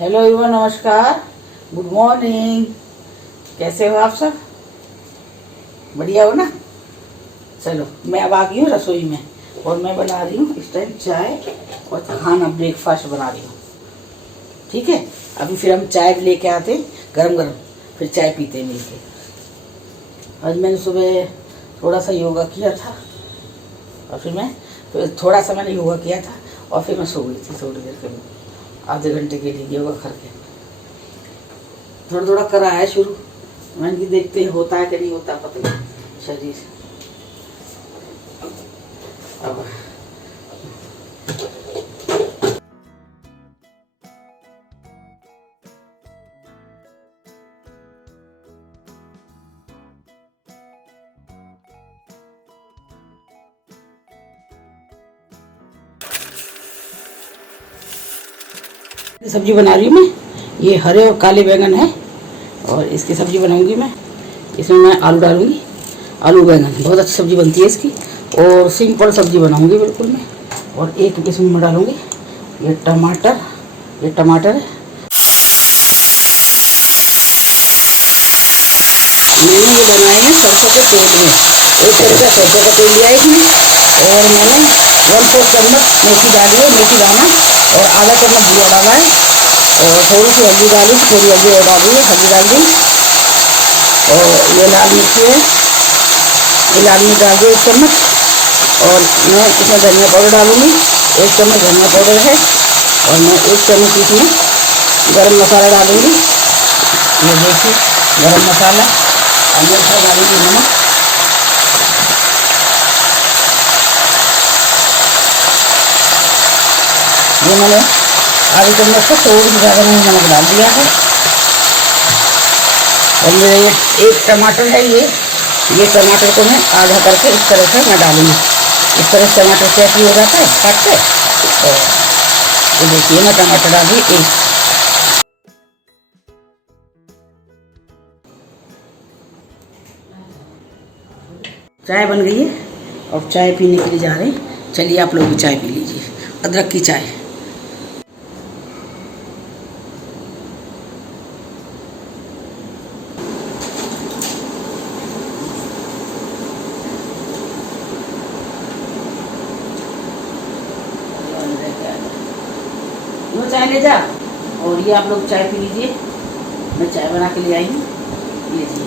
Hello everyone, नमस्कार, good morning. कैसे हो आप सब? बढ़िया हो ना? चलो, मैं अब आ गई हूँ रसोई में और मैं बना रही हूँ इस टाइम चाय और खाना, ब्रेकफास्ट बना रही हूँ। ठीक है, अभी फिर हम चाय लेके आते गरम गरम, फिर चाय पीते मिलके। आज मैंने सुबह थोड़ा सा योगा किया था और फिर थोड़ा सा मैंने योगा किया था और फिर मैं सो गई थी थोड़ी देर के लिए, आधे घंटे के लिए योगा करके। थोड़ा थोड़ा करा है शुरू, मैंने कि देखते हैं होता है कि नहीं होता, पता नहीं शरीर। अब सब्जी बना रही हूँ मैं। ये हरे और काले बैंगन है और इसकी सब्जी बनाऊंगी मैं। इसमें मैं आलू डालूंगी, आलू बैंगन बहुत अच्छी सब्जी बनती है इसकी। और सिंपल सब्जी बनाऊंगी बिल्कुल मैं। और एक इसमें मैं डालूंगी ये टमाटर, ये टमाटर है। मैंने ये बनाए हैं सरसों के तेल में, एक चम्मच सरसों का तेल लिया है इसमें। और मैंने 1/4 चम्मच मेथी डाली है, मेथी दाना, और आधा चम्मच जीरा डाला है। और थोड़ी सी हल्दी डाली, थोड़ी हल्दी और डाली है, हल्दी डाल दी। और ये लाल मिर्ची है, ये लाल मिर्च डाल दी 1 चम्मच। और मैं इसमें धनिया पाउडर डालूंगी, 1 चम्मच धनिया पाउडर है। और मैं 1 चम्मच इसमें गरम मसाला डालूंगी, ये देखिए गरम मसाला। और मैं इसमें डालूंगी नमक, ये मैंने आधे चम्मच से थोड़ी सी ज़्यादा मैंने नमक डाल दिया है। और मेरा ये एक टमाटर है, ये टमाटर को मैं आधा करके इस तरह से मैं डालूंगी। इस तरह से टमाटर कैसे हो जाता है काट के। तो ये देखिए मैं टमाटर डाली एक। चाय बन गई है और चाय पीने के लिए जा रहे हैं। चलिए आप लोग भी चाय पी लीजिए, अदरक की चाय। लो चाय ले जा, और ये आप लोग चाय पी लीजिए। मैं चाय बना के ले आई हूँ, लीजिए।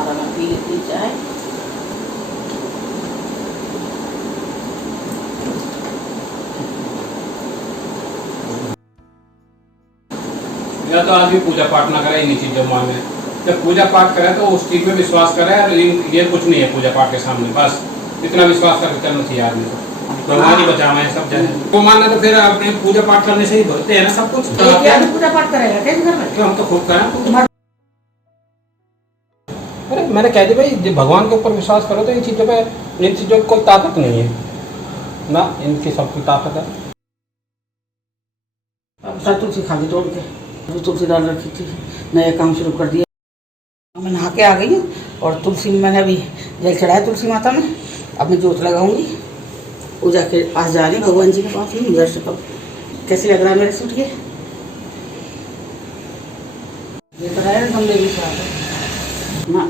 और मैं पी लेती हूँ चाय। या तो आदमी पूजा पाठ ना करे इन चीजों माने। जब पूजा पाठ करे तो उस चीज में विश्वास करे, और ये कुछ नहीं है पूजा पाठ के सामने। बस इतना विश्वास करके चलना चाहिए आदमी को। भगवान ही बचावे सब जगह। तो मानना तो फिर अपने पूजा पाठ करने से ही भरते हैं ना सब कुछ। पूजा पाठ करेगा कैसे घर में? तो हम तो खूब करें। अरे मैंने कह दिया भाई, जब भगवान के ऊपर विश्वास करो तो इन चीजों की कोई ताकत नहीं है ना, इनकी सबकी ताकत है। अब साथ तुलसी खा ली तोड़ के, जो तुलसी डाल रखी थी, नया काम शुरू कर दिया। मैं नहा के आ गई हूँ और तुलसी में मैंने अभी जल चढ़ाया तुलसी माता में। अब मैं जोत लगाऊंगी, पूजा के पास जा रही हूँ, भगवान जी के पास ही दर्शन करूँ। कैसे लग रहा है मेरे सूट? ये कराया ना गमले भी खराब है ना,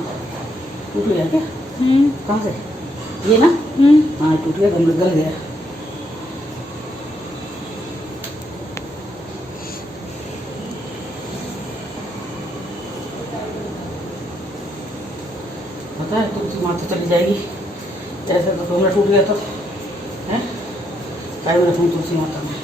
टूट गया क्या? कहाँ से? ये ना? हाँ टूट गया, गमला गल गया। पता है तुलसी माता चली जाएगी ऐसे, तो गमला टूट गया तो है क्या में रखूँ तुलसी माता में।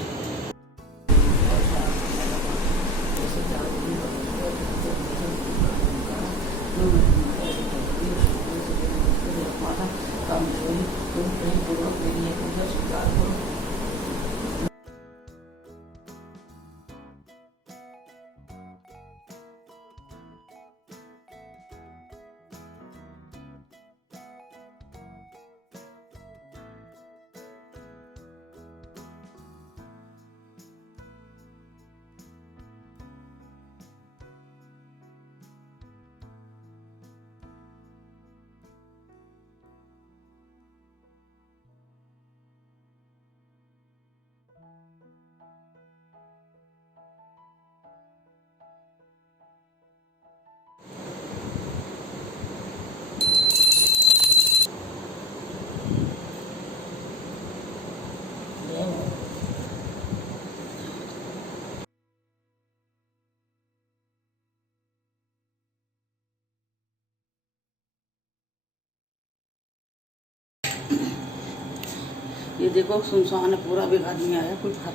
ये देखो सुनसान है पूरा, भी आदमी आया कोई खा।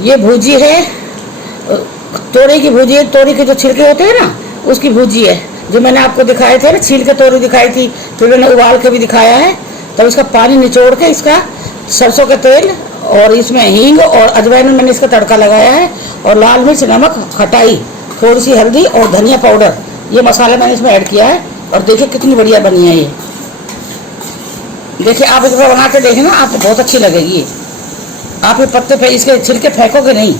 ये भुजी है, तोरी की भुजी है। तोरी के जो छिलके होते हैं ना, उसकी भुजी है, जो मैंने आपको दिखाए थे ना, छील के तोरी दिखाई थी, फिर मैंने उबाल के भी दिखाया है। तब इसका पानी निचोड़ के इसका सरसों का तेल और इसमें हींग और अजवाइन में मैंने इसका तड़का लगाया है, और लाल मिर्च, नमक, खटाई, थोड़ी सी हल्दी और धनिया पाउडर, ये मसाले मैंने इसमें ऐड किया है। और देखिए कितनी बढ़िया बनी है ये। देखिए आप एक बार बना के देखें ना, आपको बहुत अच्छी लगेगी ये। आप ये पत्ते पे इसके छिलके फेंकोगे नहीं।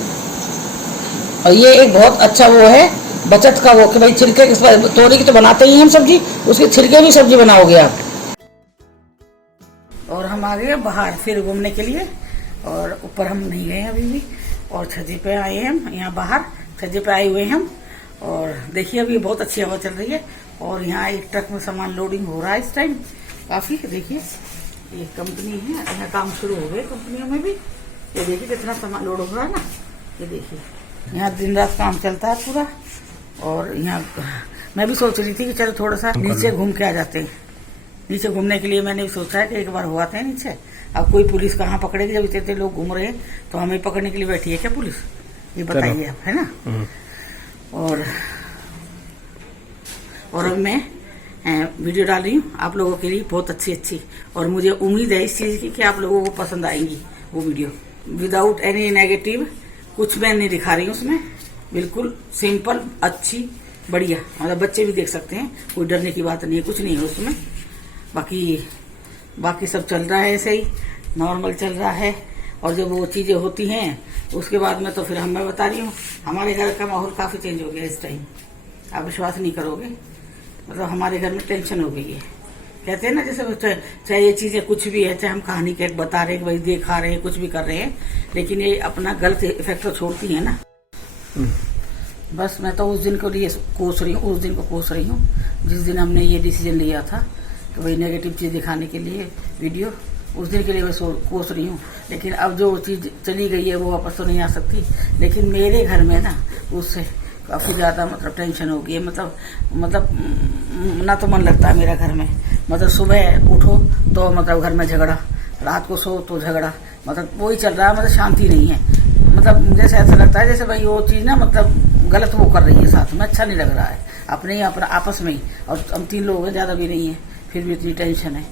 और ये एक बहुत अच्छा वो है बचत का वो, कि भाई छिलके तोरी की तो बनाते ही हम सब्जी, उसके छिलके भी सब्जी बनाओगे आप। और हम आ गए बाहर फिर घूमने के लिए, और ऊपर हम नहीं गए अभी भी, और छज्जे पे आए हैं हम, यहाँ बाहर छज्जे पे आए हुए हैं हम। और देखिए अभी बहुत अच्छी हवा चल रही है, और यहाँ एक ट्रक में सामान लोडिंग हो रहा है इस टाइम काफी। देखिए ये कंपनी है, यहाँ काम शुरू हो गए कंपनियों में भी। ये देखिए कितना सामान लोड हो रहा है ना, ये देखिए यहाँ दिन रात काम चलता है पूरा। और यहाँ मैं भी सोच रही थी कि चलो थोड़ा सा नीचे घूम के आ जाते हैं। नीचे घूमने के लिए मैंने भी सोचा है कि एक बार हो आते हैं नीचे। अब कोई पुलिस कहाँ पकड़ेगी, जब इतने लोग घूम रहे हैं तो हमें पकड़ने के लिए बैठी है क्या पुलिस, ये बताइए आप, है ना। और अब मैं वीडियो डाल रही हूँ आप लोगों के लिए, बहुत अच्छी, और मुझे उम्मीद है इस चीज की कि आप लोगों को पसंद आएंगी वो वीडियो। विदाउट एनी नेगेटिव कुछ मैं नहीं दिखा रही हूँ उसमें, बिल्कुल सिंपल, अच्छी, बढ़िया, मतलब बच्चे भी देख सकते हैं, कोई डरने की बात नहीं है, कुछ नहीं है उसमें। बाकी सब चल रहा है ऐसे ही नॉर्मल चल रहा है। और जब वो चीजें होती हैं उसके बाद में तो फिर मैं बता रही हूँ, हमारे घर का माहौल काफी चेंज हो गया इस टाइम। आप विश्वास नहीं करोगे, मतलब हमारे घर में टेंशन हो गई है। कहते हैं ना जैसे चाहे ये चीजें कुछ भी है, चाहे हम कहानी के बता रहे हैं, भाई दिखा रहे हैं, कुछ भी कर रहे हैं, लेकिन ये अपना गलत इफेक्ट तो छोड़ती है ना। बस मैं तो उस दिन को लिए कोस रही हूँ, उस दिन को कोस रही हूँ जिस दिन हमने ये डिसीजन लिया था कि भाई नेगेटिव चीज दिखाने के लिए वीडियो, उस दिन के लिए मैं कोस रही हूँ। लेकिन अब जो चीज चली गई है वो वापस तो नहीं आ सकती। लेकिन मेरे घर में ना उससे काफी ज्यादा मतलब टेंशन हो गई है। मतलब ना तो मन लगता है मेरा घर में, मतलब सुबह उठो तो मतलब घर में झगड़ा, रात को सो तो झगड़ा, मतलब वही चल रहा है, मतलब शांति नहीं है। मतलब जैसे ऐसा लगता है जैसे भाई वो चीज ना मतलब गलत वो कर रही है साथ में, अच्छा नहीं लग रहा है अपने ही अपना आपस में ही। और हम 3 लोग हैं, ज्यादा भी नहीं है, फिर भी इतनी टेंशन है।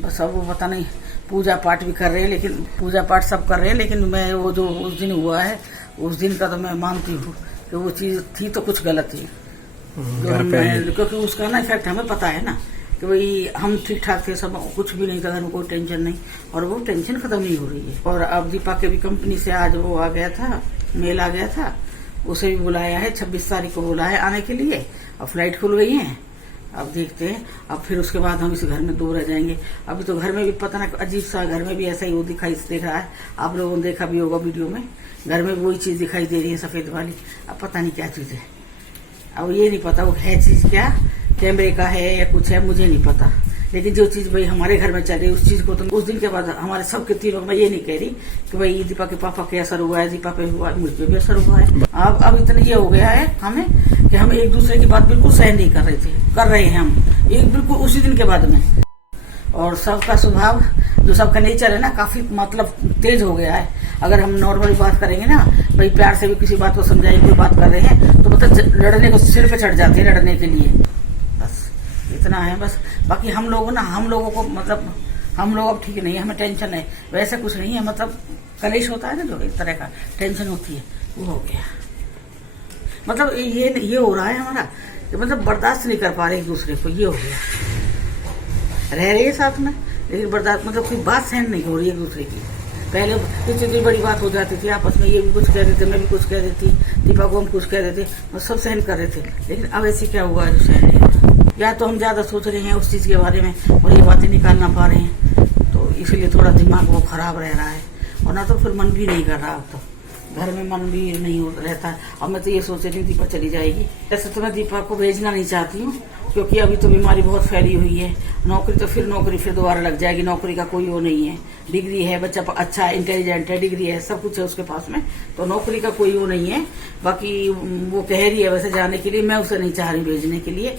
बस अब वो पता नहीं, पूजा पाठ भी कर रहे हैं, लेकिन पूजा पाठ सब कर रहे हैं, लेकिन मैं वो जो उस दिन हुआ है उस दिन का तो मैं मानती हूँ कि वो चीज थी तो कुछ गलत थी। क्योंकि उसका ना इफेक्ट हमें पता है ना कि भाई हम ठीक ठाक थे, सब कुछ भी नहीं था, घर में कोई टेंशन नहीं, और वो टेंशन खत्म नहीं हो रही है। और अब दीपा के भी कंपनी से आज वो आ गया था, मेल आ गया था, उसे भी बुलाया है, 26 तारीख को बुलाया है आने के लिए, और फ्लाइट खुल गई है। अब देखते हैं, अब फिर उसके बाद हम इस घर में 2 रह जाएंगे। अभी तो घर में भी पता ना अजीब सा, घर में भी ऐसा ही वो दिखाई देख रहा है, आप लोगों ने देखा भी होगा वीडियो में, घर में वही चीज दिखाई दे रही है सफेद वाली। अब पता नहीं क्या चीज है, अब ये नहीं पता वो है चीज क्या, कैमरे का है या कुछ है, मुझे नहीं पता। लेकिन जो चीज भाई हमारे घर में चल रही है उस चीज को तो उस दिन के बाद हमारे सबके तीनों, मैं ये नहीं कह रही कि भाई दीपा के पापा पे असर हुआ है, दीपा पे हुआ है, मुझ पे भी असर हुआ है। अब इतना ये हो गया है हमें कि हम एक दूसरे की बात बिल्कुल सहन नहीं कर रहे थे, कर रहे हैं हम एक बिल्कुल उसी दिन के बाद में। और सबका स्वभाव, जो सबका नेचर है ना, काफी मतलब तेज हो गया है। अगर हम नॉर्मली बात करेंगे ना, भाई प्यार से भी किसी बात को समझाएंगे, कोई बात कर रहे हैं तो मतलब लड़ने को सिर पे चढ़ जाते हैं लड़ने के लिए। बस इतना है बस। बाकी हम लोगों को मतलब हम लोग अब ठीक नहीं है, हमें टेंशन है, वैसे कुछ नहीं है, मतलब कलेश होता है ना जो एक तरह का टेंशन होती है, वो हो गया। मतलब ये हो रहा है हमारा, मतलब बर्दाश्त नहीं कर पा रहे एक दूसरे को, ये हो गया। रह रहे हैं साथ में लेकिन बर्दाश्त मतलब कोई बात सहन नहीं हो रही है एक दूसरे की। पहले इतनी बड़ी बात हो जाती थी आपस में, ये भी कुछ कह देते, मैं भी कुछ कह देती, दीपा को हम कुछ कह देते, बस सब सहन कर रहे थे। लेकिन अब ऐसे क्या हुआ है जो सहन नहीं हो रहा, या तो हम ज्यादा सोच रहे हैं उस चीज के बारे में और ये बातें निकाल ना पा रहे हैं, तो इसलिए थोड़ा दिमाग वो खराब रह रहा है। और ना तो फिर मन भी नहीं कर रहा, अब तो घर में मन भी नहीं रहता। अब मैं तो ये सोच रही हूँ दीपा चली जाएगी। ऐसे तो मैं दीपा को भेजना नहीं चाहती हूँ, क्योंकि अभी तो बीमारी बहुत फैली हुई है। नौकरी फिर दोबारा लग जाएगी, नौकरी का कोई वो नहीं है, डिग्री है, बच्चा अच्छा है, इंटेलिजेंट है, डिग्री है, सब कुछ है उसके पास में, तो नौकरी का कोई वो नहीं है। बाकी वो कह रही है वैसे जाने के लिए, मैं उसे नहीं चाह रही भेजने के लिए,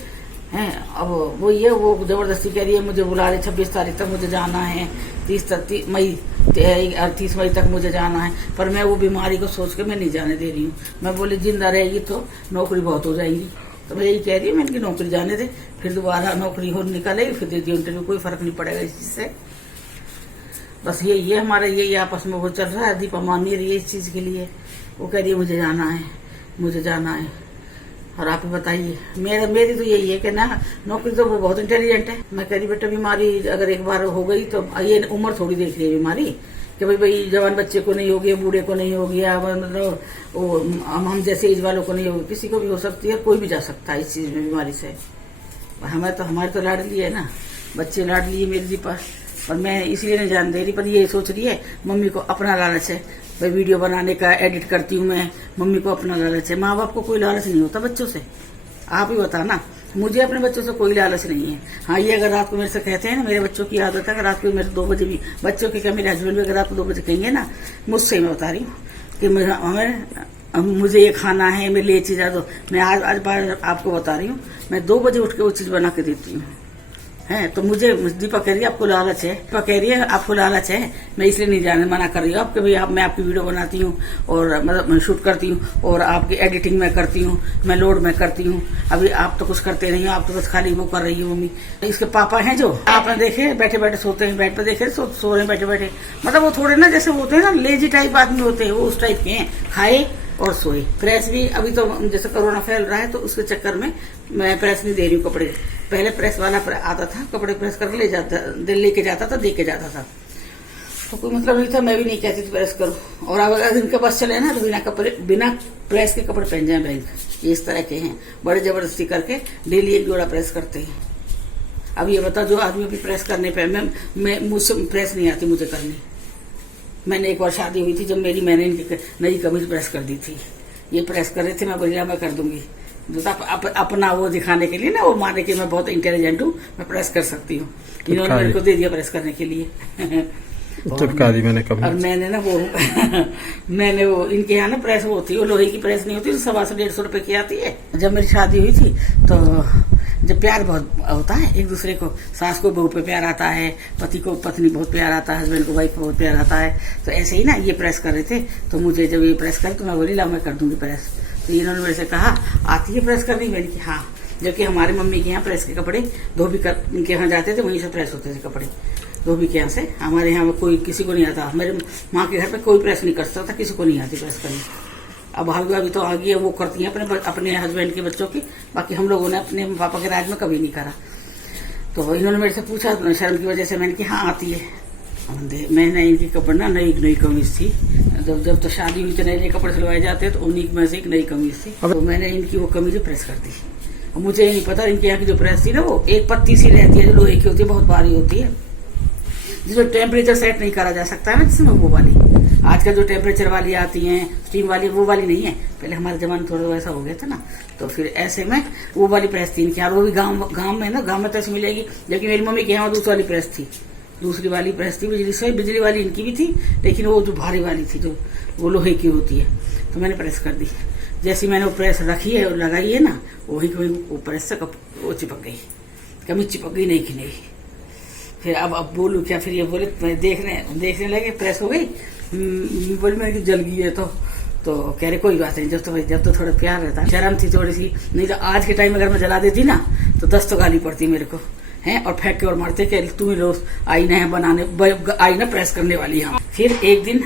हैं। अब वो ये वो जबरदस्ती कह रही है मुझे बुला रहे 26 तारीख तक मुझे जाना है, 30 मई 30 मई तक मुझे जाना है। पर मैं वो बीमारी को सोच के मैं नहीं जाने दे रही हूँ। मैं बोली जिंदा रहेगी तो नौकरी बहुत हो जाएगी, तो मैं यही कह रही हूँ मैं इनकी नौकरी जाने दे, फिर दोबारा नौकरी हो निकालेगी फिर दे दी इंटरव्यू, कोई फर्क नहीं पड़ेगा इस चीज से। बस यही है हमारा, यही आपस में वो चल रहा है। दीपा मान नहीं रही है इस चीज के लिए, वो कह रही है मुझे जाना है, मुझे जाना है। और आप ही बताइए, मेरी तो यही है कि ना नौकरी तो वो बहुत इंटेलिजेंट है। मैं कह रही बेटा बीमारी अगर एक बार हो गई तो ये उम्र थोड़ी देख रही है बीमारी कि भाई जवान बच्चे को नहीं होगी, बूढ़े को नहीं होगी, या मतलब वो हम जैसे एज वालों को नहीं होगी, किसी को भी हो सकती है, कोई भी जा सकता है इस चीज में बीमारी से। हमारे तो लाडली है ना, बच्चे लाडली है मेरी दीपा। और मैं इसलिए नहीं जान दे रही, पर ये सोच रही है मम्मी को अपना लालच है, भाई वीडियो बनाने का एडिट करती हूँ मैं, मम्मी को अपना लालच है। माँ बाप को कोई लालच नहीं होता बच्चों से, आप ही बता ना। मुझे अपने बच्चों से कोई लालच नहीं है। हाँ ये अगर रात को मेरे से कहते हैं ना, मेरे बच्चों की आदत है, रात को मेरे 2 बजे भी, बच्चों के क्या मेरे हस्बैंड भी अगर रात को 2 बजे कहेंगे ना, मुझसे मैं बता रही हूँ कि मुझे ये खाना है, मेरे लिए चीज आ दो, मैं आज बार आपको बता रही हूँ, मैं 2 बजे उठ के वो चीज बना के देती हूँ। है तो मुझे दीपा कह रही है आपको लालच है, दीपा कह रही है आपको लालच है, मैं इसलिए नहीं जाने मना कर रही हूँ आपके भाई। मैं आपकी वीडियो बनाती हूँ और मतलब शूट करती हूँ और आपकी एडिटिंग मैं करती हूँ, मैं लोड मैं करती हूँ। अभी आप तो कुछ करते नहीं हो, आप तो बस खाली वो कर रही हो मम्मी। इसके पापा हैं जो आपने देखे बैठे बैठे सोते हैं, बेड पर देखे सो रहे हैं बैठे बैठे, मतलब वो थोड़े ना जैसे होते हैं ना लेजी टाइप आदमी होते हैं, वो उस टाइप के हैं, खाए और सोए। प्रेस भी अभी तो जैसे कोरोना फैल रहा है तो उसके चक्कर में मैं प्रेस नहीं दे रही हूँ कपड़े। पहले प्रेस वाला आता था, कपड़े प्रेस करके ले जाता, लेके जाता था, दे के जाता था, तो कोई मतलब नहीं था। मैं भी नहीं कहती थी प्रेस करो। और अगर इनके पास चले ना तो बिना प्रेस के कपड़े पहन जाए बैंक, ये इस तरह के हैं, बड़े जबरदस्ती करके डेली एक जोड़ा प्रेस करते हैं। अब ये बता जो आदमी भी प्रेस करने पे, मैं मुझसे प्रेस नहीं आती मुझे करनी। मैंने एक बार शादी हुई थी जब मैंने इनकी नई कमीज प्रेस कर दी थी, ये प्रेस कर रहे थे, मैं बोलिया मैं कर दूंगी, जो अपना वो दिखाने के लिए ना, वो माने कि मैं बहुत इंटेलिजेंट हूँ, मैं प्रेस कर सकती हूँ। इन्होंने मेरे को दे दिया प्रेस करने के लिए चिपका दी मैंने कभी। और मैंने ना वो मैंने वो इनके यहाँ ना प्रेस वो होती है, वो लोहे की प्रेस नहीं होती, 125-150 रुपए की आती है। जब मेरी शादी हुई थी तो जब प्यार बहुत होता है एक दूसरे को, सास को बहू पे प्यार आता है, पति को पत्नी बहुत प्यार आता है, हस्बैंड को वाइफ को बहुत प्यार आता है, तो ऐसे ही ना ये प्रेस कर रहे थे। तो मुझे जब ये प्रेस कर तो मैं बोली ला मैं कर दूंगी प्रेस। तो इन्होंने मेरे से कहा आती है प्रेस करनी, मैंने कहा हाँ। जबकि हमारी मम्मी के यहाँ प्रेस के कपड़े धोबी के यहाँ जाते थे, वहीं से प्रेस होते थे कपड़े धोबी के यहाँ से। हमारे यहाँ कोई किसी को नहीं आता, मेरे माँ के घर पे कोई प्रेस नहीं कर सकता, किसी को नहीं आती प्रेस करनी। अब भाभी तो आ गई है, वो करती है अपने हस्बैंड के बच्चों की, बाकी हम लोगों ने अपने पापा के राज में कभी नहीं करा। तो इन्होंने मेरे से पूछा, शर्म की वजह से मैंने कहा हाँ आती है। मैंने इनकी कपड़े ना नई कमीज थी, जब तो शादी हुई तो नए कपड़े सिलवाए जाते हैं, तो उन्हीं में से एक नई कमीज थी, तो मैंने इनकी वो कमीज प्रेस कर दी। मुझे नहीं पता इनके यहाँ की जो प्रेस थी ना, वो एक पत्ती सी रहती है जो लोहे की होती है, बहुत भारी होती है, जिसमें टेम्परेचर सेट नहीं करा जा सकता है ना, जिसमें वो वाली आजकल जो टेम्परेचर वाली आती हैं स्टीम वाली, वो वाली नहीं है। पहले हमारे जमाने थोड़ा वैसा हो गया था ना, तो फिर ऐसे में वो वाली प्रेस थी इनकी। वो भी गांव में ना, गांव में तो ऐसी मिलेगी, लेकिन मेरी मम्मी के यहाँ दूसरी वाली प्रेस थी, दूसरी वाली प्रेस थी बिजली वाली इनकी भी थी, लेकिन वो जो भारी वाली थी जो वो लोहे की होती है, तो मैंने प्रेस कर दी। जैसी मैंने वो प्रेस रखी है और लगाई है ना, वही वो प्रेस से वो चिपक गई, कभी चिपक गई नहीं कि नहीं। फिर अब बोलूँ क्या, फिर ये बोले देखने लगे प्रेस हो गई, बोली मेरी जल गई है तो कह रहे कोई बात नहीं, जब तो थोड़ा प्यार रहता, शर्म थी थोड़ी सी, नहीं तो आज के टाइम अगर मैं जला देती ना तो 10 तो गाली पड़ती मेरे को हैं, और फेंक के और मारते कि तुम ही रोज आई ना है बनाने, आई ना प्रेस करने वाली हम। फिर एक दिन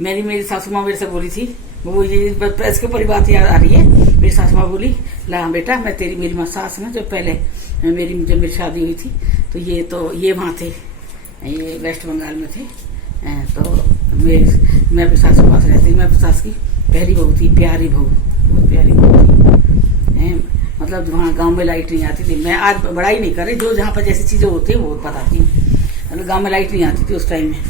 मेरी सासू माँ मेरे से बोली थी, वो ये प्रेस के ऊपर बात याद आ रही है, मेरी सासू माँ बोली ला बेटा मैं मेरी माँ सास में जो पहले जब मेरी शादी हुई थी तो ये वहाँ थे, ये वेस्ट बंगाल में थे, तो मैं अपनी सास के पास रहती, मैं अपनी सास की पहली बहू थी, प्यारी बहू, बहुत प्यारी बहू थी। मतलब वहाँ गांव में लाइट नहीं आती थी, मैं आज बड़ाई नहीं कर रही, जो जहाँ पर जैसी चीजें होती है वो बताती हूँ। मतलब गाँव में लाइट नहीं आती थी उस टाइम में,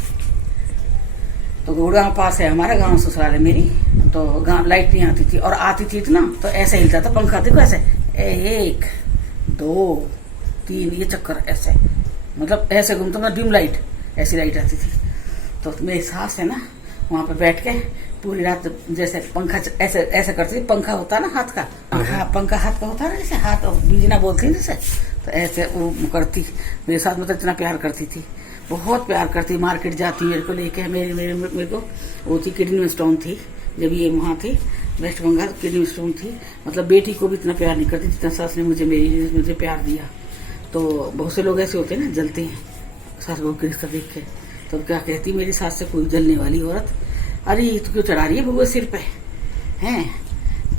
तो गुड़गांव पास है हमारा गाँव, ससुराल है मेरी, तो गाँव लाइट नहीं आती थी, और आती थी ना तो ऐसे हिलता था पंखा, देखो ऐसे 1 2 3 ये चक्कर ऐसे, मतलब ऐसे घूमता था, डिम लाइट ऐसी लाइट आती थी। तो मेरी सास है ना वहाँ पे बैठ के पूरी रात जैसे पंखा ऐसे ऐसे करती थी, पंखा होता है ना हाथ का, हाँ पंखा हाथ का होता है ना, जैसे हाथ बीजना बोलती है जैसे, तो ऐसे वो करती मेरे साथ, मतलब इतना प्यार करती थी, बहुत प्यार करती। मार्केट जाती मेरे को लेके, मेरे को वो थी किडनी में स्टोन थी, जब ये वहाँ थी वेस्ट बंगाल, किडनी में स्टोन थी, मतलब बेटी को भी इतना प्यार नहीं करती जितना सास ने मुझे प्यार दिया। तो बहुत से लोग ऐसे होते हैं ना, जलते हैं सास बहू का रिश्ता देख के, तो क्या कहती मेरी सास से कोई जलने वाली औरत, अरे तो क्यों चढ़ा रही है बउआ सिर पे हैं,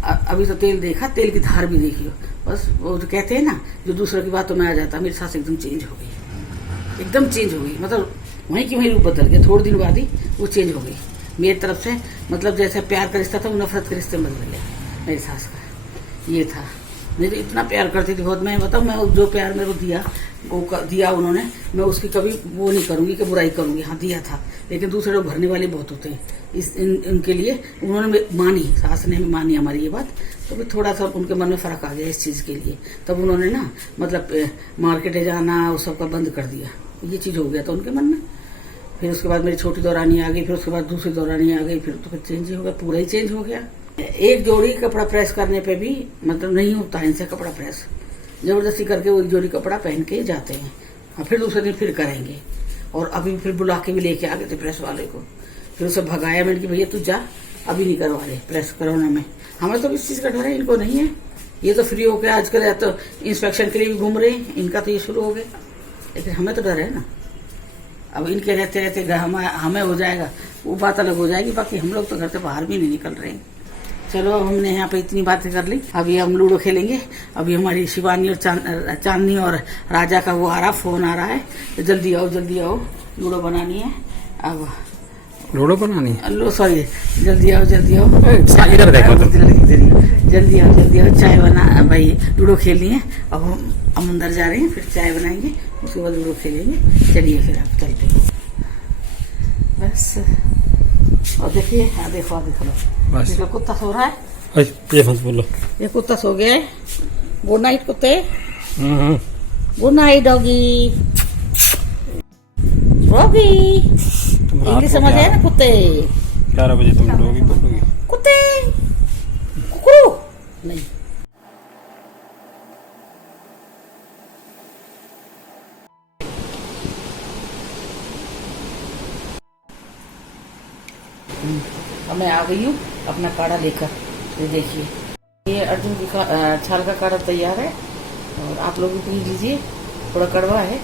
अभी तो तेल देखा, तेल की धार भी देखियो, बस वो जो कहते हैं ना, जो दूसरों की बातों में आ जाता, मेरी सास एकदम चेंज हो गई, एकदम चेंज हो गई, मतलब वहीं की वहीं रूप बदल गया, थोड़े दिन बाद ही वो चेंज हो गई मेरी तरफ से, मतलब जैसे प्यार का रिश्ता था वो नफरत के रिश्ते में बदल गया मेरी सास का, ये था। मुझे इतना प्यार करती थी बहुत, मैं बताऊँ, मैं जो प्यार मेरे को दिया, वो दिया उन्होंने, मैं उसकी कभी वो नहीं करूँगी कि बुराई करूँगी, हाँ दिया था, लेकिन दूसरे लोग भरने वाले बहुत होते हैं, इनके लिए उन्होंने मानी, सास ने भी मानी हमारी ये बात, तो भी थोड़ा सा उनके मन में फ़र्क आ गया इस चीज़ के लिए, तब उन्होंने ना मतलब मार्केट जाना वो सबका बंद कर दिया, ये चीज़ हो गया था उनके मन में। फिर उसके बाद मेरी छोटी दौरानी आ गई, फिर उसके बाद दूसरी दौरानी आ गई, फिर तो फिर चेंज ही हो गया, पूरा ही चेंज हो गया। एक जोड़ी कपड़ा प्रेस करने पे भी मतलब नहीं होता इनसे कपड़ा प्रेस, जबरदस्ती करके वो एक जोड़ी कपड़ा पहन के जाते हैं, और फिर दूसरे दिन फिर करेंगे, और अभी फिर बुला के भी लेके आ गए थे प्रेस वाले को, फिर उसे भगाया मैंने कि भैया तू जा, अभी नहीं करवा रहे प्रेस कोरोना में, हमें तो इस चीज़ का डर है, इनको नहीं है, ये तो फ्री होकर आजकल या तो इंस्पेक्शन के लिए भी घूम रहे हैं, इनका तो ये शुरू हो गया, लेकिन हमें तो डर है ना, अब इनके रहते रहते हमें हो जाएगा वो बात अलग हो जाएगी, बाकी हम लोग तो घर से बाहर भी नहीं निकल रहे हैं। चलो हमने यहाँ पे इतनी बातें कर ली, अभी हम लूडो खेलेंगे। अभी हमारी शिवानी और चांदनी और राजा का वो आ रहा, फोन आ रहा है, तो जल्दी आओ लूडो बनानी है। अब लूडो बनानी है, सॉरी जल्दी आओ इधर देखो, जल्दी आओ चाय बना भाई, लूडो खेलनी है। अब हम अंदर जा रहे हैं, फिर चाय बनाएंगे, उसके बाद लूडो खेलेंगे। चलिए फिर आप चलते हैं बस। और देखिए देखो बस कुत्ता सो रहा है, ये मत बोलो, ये कुत्ता सो गया है। गुड नाइट कुत्ते, good night doggy, doggy English समझ है ना कुत्ते। 11 बजे तुम डॉगी बोलोगी, कुत्ते कुकरू नहीं। मैं आ गई हूँ अपना काढ़ा लेकर, ये देखिए ये अर्जुन की छाल का काढ़ा तैयार है, और आप लोग भी पी लीजिए, थोड़ा कड़वा है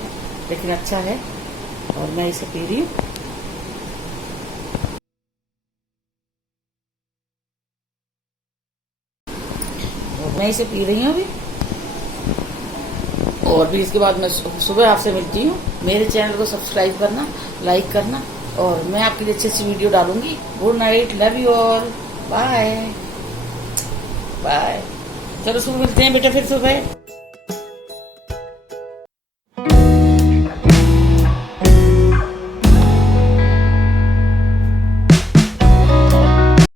लेकिन अच्छा है, और मैं इसे पी रही हूँ। मैं इसे पी रही हूँ अभी, और भी इसके बाद मैं सुबह आपसे मिलती हूँ। मेरे चैनल को सब्सक्राइब करना, लाइक करना, और मैं आपके लिए अच्छी अच्छी वीडियो डालूंगी। Good night, love you all, bye bye. चलो सुबह मिलते हैं बेटा, फिर सुबह।